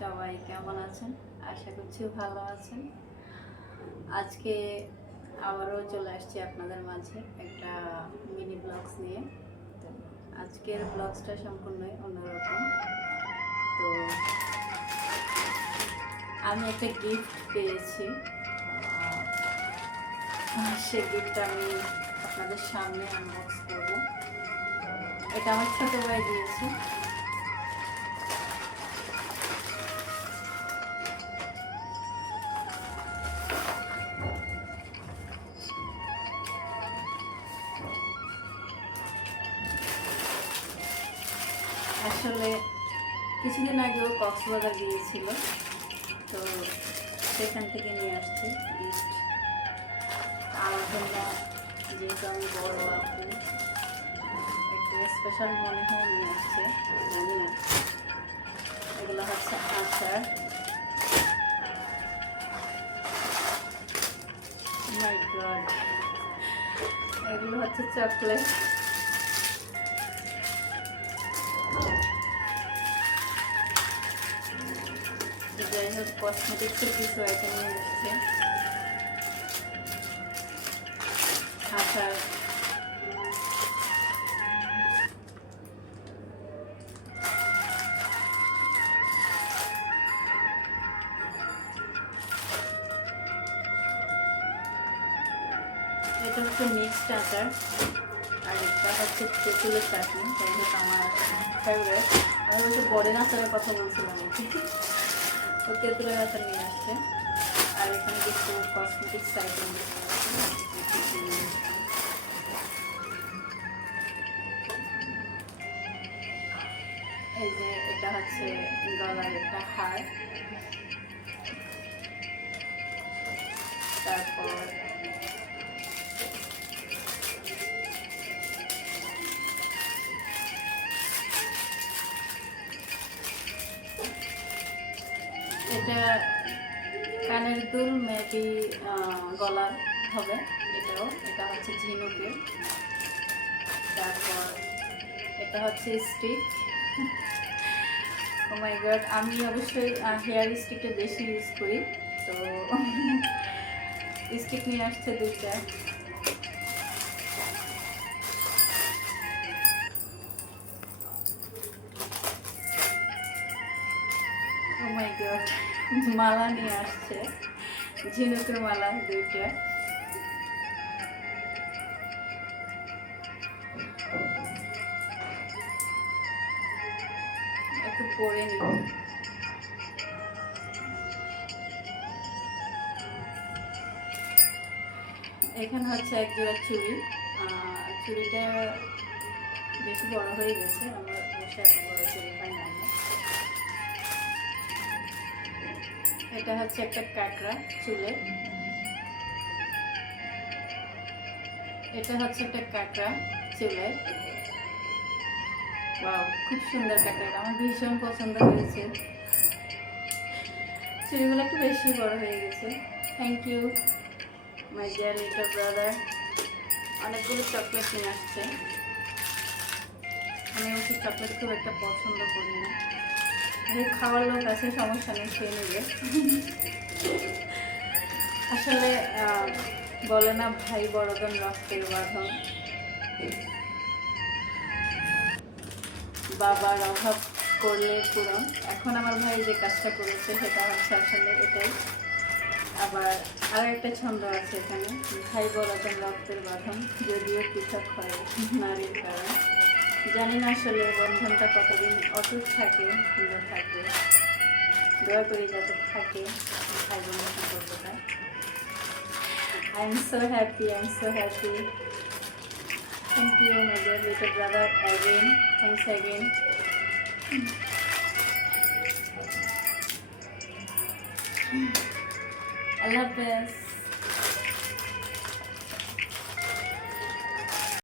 সবাই কেমন আছেন? আশা করছি ভালো আছেন। আজকে আবারও চলে আসছি আপনাদের মাঝে একটা মিনি ব্লগস নিয়ে। তো আজকের ব্লগসটা সম্পূর্ণই অন্যরকম। তো আমি একটা গিফট পেয়েছি। সেই গিফটটা আমি আপনাদের সামনে আনবক্স করব। এটা আমার ছোট ভাই দিয়েছে। আসলে কিছুদিন আগেও কক্সবাজার গিয়েছিল, তো সেখান থেকে নিয়ে আসছি জন্য যেহেতু আমি বড় আপু একটু স্পেশাল মনে হয় নিয়ে আসছে, জানি না। এগুলো হচ্ছে আচার। গড এগুলো হচ্ছে চকলেট যাই কসমেটিক্সের কিছু আইটেম নিয়ে এসছে। আচার এটা হচ্ছে মিক্সড আচার। আর এটা হচ্ছে তেঁতুলের চাটনি যাই হোক আমার ফেভারেট আমি বলছি বড়েন আচারের কথা বলছিলাম। আর তো তেঁতুলের আচার নিয়ে আসছে। আর এখানে কিছু কসমেটিক্স আইটেম এই যে এটা হচ্ছে গলার একটা হার। তারপর এটা কানের দুল মেবি গলার হবে এটাও। এটা হচ্ছে ঝিনুকের। তারপর এটা হচ্ছে স্টিক। মাই গড আমি অবশ্যই হেয়ার স্টিকটা বেশি ইউজ করি। তো স্টিক নিয়ে আসছে দুইটা। মাই গড, মালা নিয়ে আসছে। ঝিনুকের মালা দুইটা। একটু পরে নিব। এখানে হচ্ছে এক জোড়া চুড়ি। চুড়িটা বেশি বড় হয়ে গেছে, আমরা বড় চুড়ি পাই না এটা হচ্ছে একটা কাঁকড়া চুলে। এটা হচ্ছে একটা কাঁকড়া চুলে। খুব সুন্দর কাঁকড়াটা, আমার ভীষণ পছন্দ হয়েছে। চুড়িগুলো একটু বেশি বড় হয়ে গেছে। Thank you my dear little brother অনেকগুলো চকলেট নিয়ে আসছে। আমি ওকে চকলেট খুব একটা পছন্দ করি না। যে খাওয়ার লোক আছে সমস্যা নেই, খেয়ে নেবে। আসলে বলে না, ভাই বড়জন রক্তের বাঁধন। বাবার অভাব করলে পূরণ। এখন আমার ভাই যে কাজটা করেছে, সেটা হচ্ছে আসলে এটাই। আবার আর একটা ছন্দ আছে এখানে, ভাই বড়জন রক্তের বাঁধন, যদিও পৃথক হয় নারীর কারণ জানি না আসলে বন্ধনটা কতদিন অটুট থাকে কিংবা থাকে। দয়া করে যাতে থাকে ভাই বোনের I am so happy I am so happy thank you my dear little brother again thanks again আল্লাহ হাফেজ